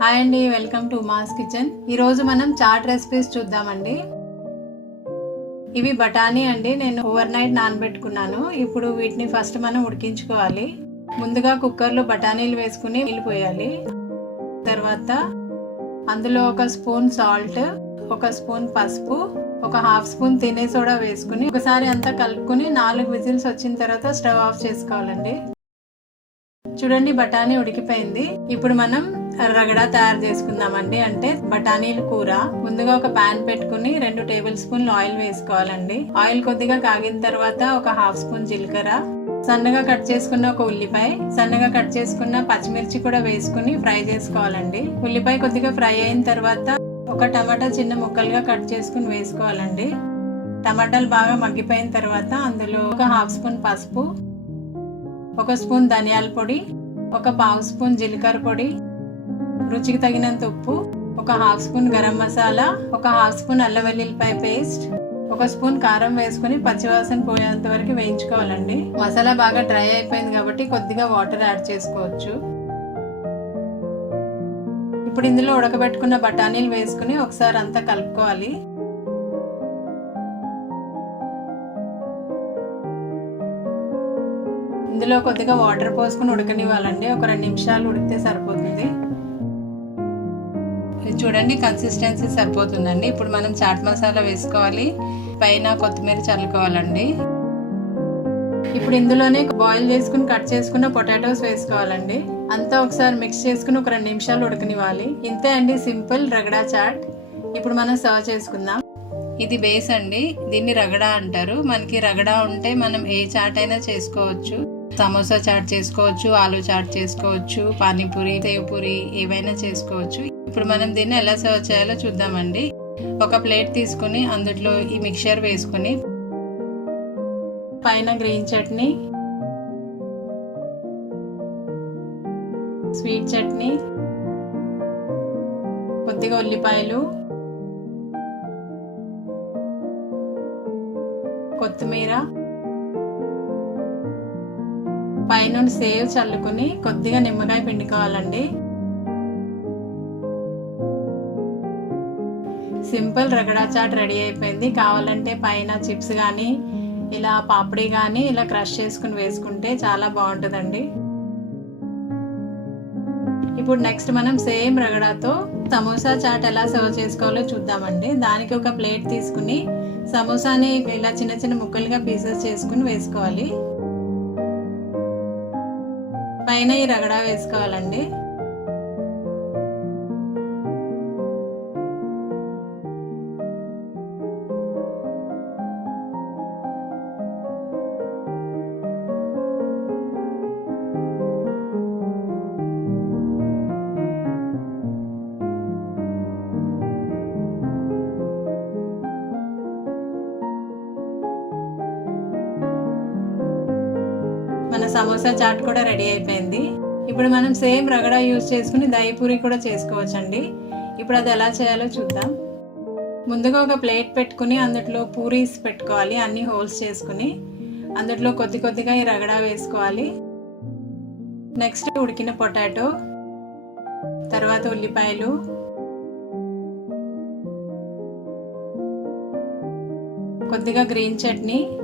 Hi అండి welcome to mass kitchen. ఈరోజు మనం చాట్ రెసిపీస్ చూద్దామండి. ఇవి బఠానీ అండి నేను ఓవర్ నైట్ నానబెట్టుకున్నాను. ఇప్పుడు వీటిని ఫస్ట్ మనం ఉడికించుకోవాలి. ముందుగా కుక్కర్లో బఠానీలు వేసుకుని వెళ్ళిపోయాలి తర్వాత అందులో ఒక స్పూన్ సాల్ట్ ఒక స్పూన్ పసుపు ఒక హాఫ్ స్పూన్ తినే సోడా వేసుకుని ఒకసారి అంతా కలుపుకుని నాలుగు విజిల్స్ వచ్చిన తర్వాత స్టవ్ ఆఫ్ చేసుకోవాలండి. చూడండి బఠానీ ఉడికిపోయింది. ఇప్పుడు మనం రగడ తయారు చేసుకుందామండి. అంటే బఠానీల కూర. ముందుగా ఒక పాన్ పెట్టుకుని రెండు టేబుల్ స్పూన్లు ఆయిల్ వేసుకోవాలండి. ఆయిల్ కొద్దిగా కాగిన తర్వాత ఒక హాఫ్ స్పూన్ జీలకర్ర. సన్నగా కట్ చేసుకున్న ఒక ఉల్లిపాయ. సన్నగా కట్ చేసుకున్న పచ్చిమిర్చి కూడా వేసుకుని ఫ్రై చేసుకోవాలండి. ఉల్లిపాయ కొద్దిగా ఫ్రై అయిన తర్వాత ఒక టమాటా చిన్న ముక్కలుగా కట్ చేసుకుని వేసుకోవాలండి. టమాటాలు బాగా మగ్గిపోయిన తర్వాత అందులో ఒక హాఫ్ స్పూన్ పసుపు ఒక స్పూన్ ధనియాల పొడి ఒక పావు స్పూన్ జీలకర్ర పొడి రుచికి తగినంత ఉప్పు ఒక హాఫ్ స్పూన్ గరం మసాలా ఒక హాఫ్ స్పూన్ అల్లం వెల్లుల్లిపాయ పేస్ట్ ఒక స్పూన్ కారం వేసుకుని పచ్చివాసన పోయేంత వరకు వేయించుకోవాలండి. మసాలా బాగా డ్రై అయిపోయింది కాబట్టి కొద్దిగా వాటర్ యాడ్ చేసుకోవచ్చు. ఇప్పుడు ఇందులో ఉడకబెట్టుకున్న బఠానీలు వేసుకుని ఒకసారి అంతా కలుపుకోవాలి. ఇందులో కొద్దిగా వాటర్ పోసుకుని ఉడకనివ్వాలండి. ఒక రెండు నిమిషాలు ఉడికితే సరిపోతుంది. చూడండి కన్సిస్టెన్సీ సరిపోతుందండి. ఇప్పుడు మనం చాట్ మసాలా వేసుకోవాలి. పైన కొత్తిమీర చల్లుకోవాలండి. ఇప్పుడు ఇందులోనే బాయిల్ చేసుకుని కట్ చేసుకున్న పొటాటోస్ వేసుకోవాలండి. అంతా ఒకసారి మిక్స్ చేసుకుని ఒక రెండు నిమిషాలు ఉడకనివ్వాలి. ఇంతే అండి సింపుల్ రగడా చాట్. ఇప్పుడు మనం సర్వ్ చేసుకుందాం. ఇది బేస్ అండి. దీన్ని రగడా అంటారు. మనకి రగడా ఉంటే మనం ఏ చాట్ అయినా చేసుకోవచ్చు. సమోసా చాట్ చేసుకోవచ్చు ఆలు చాట్ చేసుకోవచ్చు పానీపూరి తేవపూరి ఏవైనా చేసుకోవచ్చు. ఇప్పుడు మనం దీన్ని ఎలా సర్వ్ చేయాలో చూద్దామండి. ఒక ప్లేట్ తీసుకుని అందులో ఈ మిక్చర్ వేసుకుని పైన గ్రీన్ చట్నీ స్వీట్ చట్నీ కొద్దిగా ఉల్లిపాయలు కొత్తిమీర పైనుండి సేవ్ చల్లుకుని కొద్దిగా నిమ్మకాయ పిండుకోవాలండి. సింపుల్ రగడా చాట్ రెడీ అయిపోయింది. కావాలంటే పైన చిప్స్ కానీ ఇలా పాపడి కానీ ఇలా క్రష్ చేసుకుని వేసుకుంటే చాలా బాగుంటుందండి. ఇప్పుడు నెక్స్ట్ మనం సేమ్ రగడాతో సమోసా చాట్ ఎలా సర్వ్ చేసుకోవాలో చూద్దామండి. దానికి ఒక ప్లేట్ తీసుకుని సమోసాని ఇలా చిన్న చిన్న ముక్కలుగా పీసెస్ చేసుకుని వేసుకోవాలి. పైన ఈ రగడా వేసుకోవాలండి. సమోసా చాట్ కూడా రెడీ అయిపోయింది. ఇప్పుడు మనం సేమ్ రగడా యూజ్ చేసుకుని దహి పూరి కూడా చేసుకోవచ్చండి. ఇప్పుడు అది ఎలా చేయాలో చూద్దాం. ముందుగా ఒక ప్లేట్ పెట్టుకుని అందులో పూరీస్ పెట్టుకోవాలి అన్ని హోల్స్ చేసుకుని. అందులో కొద్ది కొద్దిగా ఈ రగడా వేసుకోవాలి. నెక్స్ట్ ఉడికిన పొటాటో తర్వాత ఉల్లిపాయలు. కొద్దిగా గ్రీన్ చట్నీ.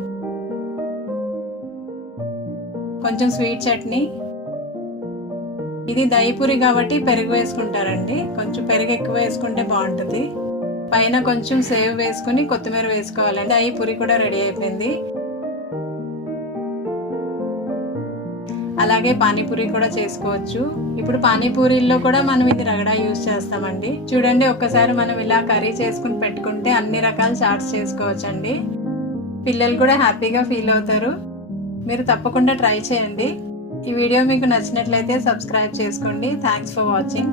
కొంచెం స్వీట్ చట్నీ. ఇది దయపూరి కాబట్టి పెరుగు వేసుకుంటారండి. కొంచెం పెరుగు ఎక్కువ వేసుకుంటే బాగుంటుంది. పైన కొంచెం సేవ్ వేసుకుని కొత్తిమీర వేసుకోవాలండి. దహిపూరి కూడా రెడీ అయిపోయింది. అలాగే పానీపూరి కూడా చేసుకోవచ్చు. ఇప్పుడు పానీపూరిలో కూడా మనం ఇది రగడా యూజ్ చేస్తామండి. చూడండి ఒక్కసారి మనం ఇలా కర్రీ చేసుకుని పెట్టుకుంటే అన్ని రకాల చాట్స్ చేసుకోవచ్చండి. పిల్లలు కూడా హ్యాపీగా ఫీల్ అవుతారు. మీరు తప్పకుండా ట్రై చేయండి. ఈ వీడియో మీకు నచ్చినట్లయితే సబ్స్క్రైబ్ చేసుకోండి. Thanks for watching